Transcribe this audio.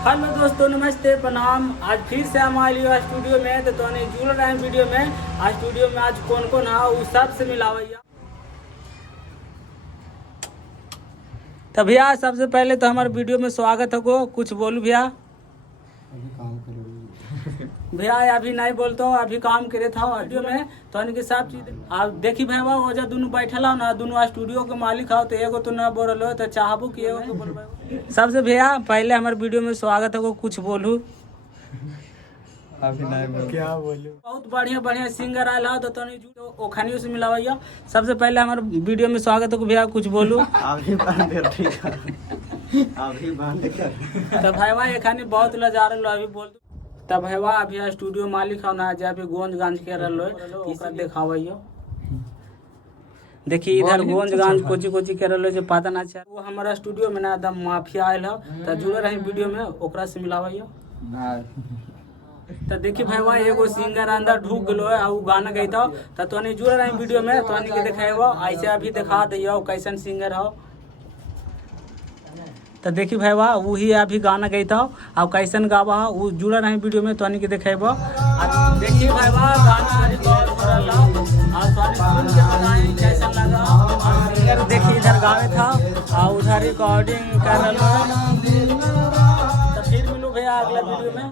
Hello दोस्तों, नमस्ते, प्रणाम। आज फिर से हम आए लियो स्टूडियो में तो तोने जुड़ रहे हैं वीडियो में। आज स्टूडियो में आज कौन कौन है उस सब से मिलावैया। तो भैया सबसे पहले तो हमारे वीडियो में स्वागत है को कुछ बोलू भैया। अभी काम करो भैया अभी नहीं बोलता हूँ, अभी काम करे था वीडियो में तो इनके सब चीज आप देखी भाई बा वजह दोनों बैठल हो ना, दोनों स्टूडियो के मालिक हो तो एगो तो ना बोल रहे हो तो चाहबो कि एगो के बोलबो। सबसे भैया पहले हमारे वीडियो में स्वागत है को कुछ बोलू। अभी नहीं क्या बोलूं। बहुत बढ़िया बढ़िया सिंगर आयल हो तो ओखनियो से मिलावैया। सबसे पहले हमारे वीडियो में स्वागत है को भैया कुछ बोलू। अभी बांध दे ठीक है अभी बांध कर तो भाई भाई एखनी बहुत लजा रहे अभी बोल तब है वह अभी स्टूडियो मालिक हो ना जहाँ पे गोंज गांज के रहा देखावैयो। देखिए इधर गोंज गांज कोची कोची के रहा जो पता ना चल वो हमारा स्टूडियो में ना एकदम माफिया आयल हो तो जुड़े रही वीडियो में ओकरा से मिलावैयो। तो देखिए भाई वह एगो सिंगर अंदर ढूक गलो है और गाना गईता तो तोनी जुड़े रही वीडियो में तो के दिखाएगा ऐसे अभी दिखा दियो कैसन सिंगर हो। तो देखी भाई वाह वही अभी गाना गईता और कैसन गावा हो वो जुड़ा रही वीडियो में तो के देखेब। देखिए भाई वाह गाना कैसन लगा और सिंगर देखिए इधर गावे था और उधर रिकॉर्डिंग कर रहा। तो फिर मिलूँ भैया अगला वीडियो में।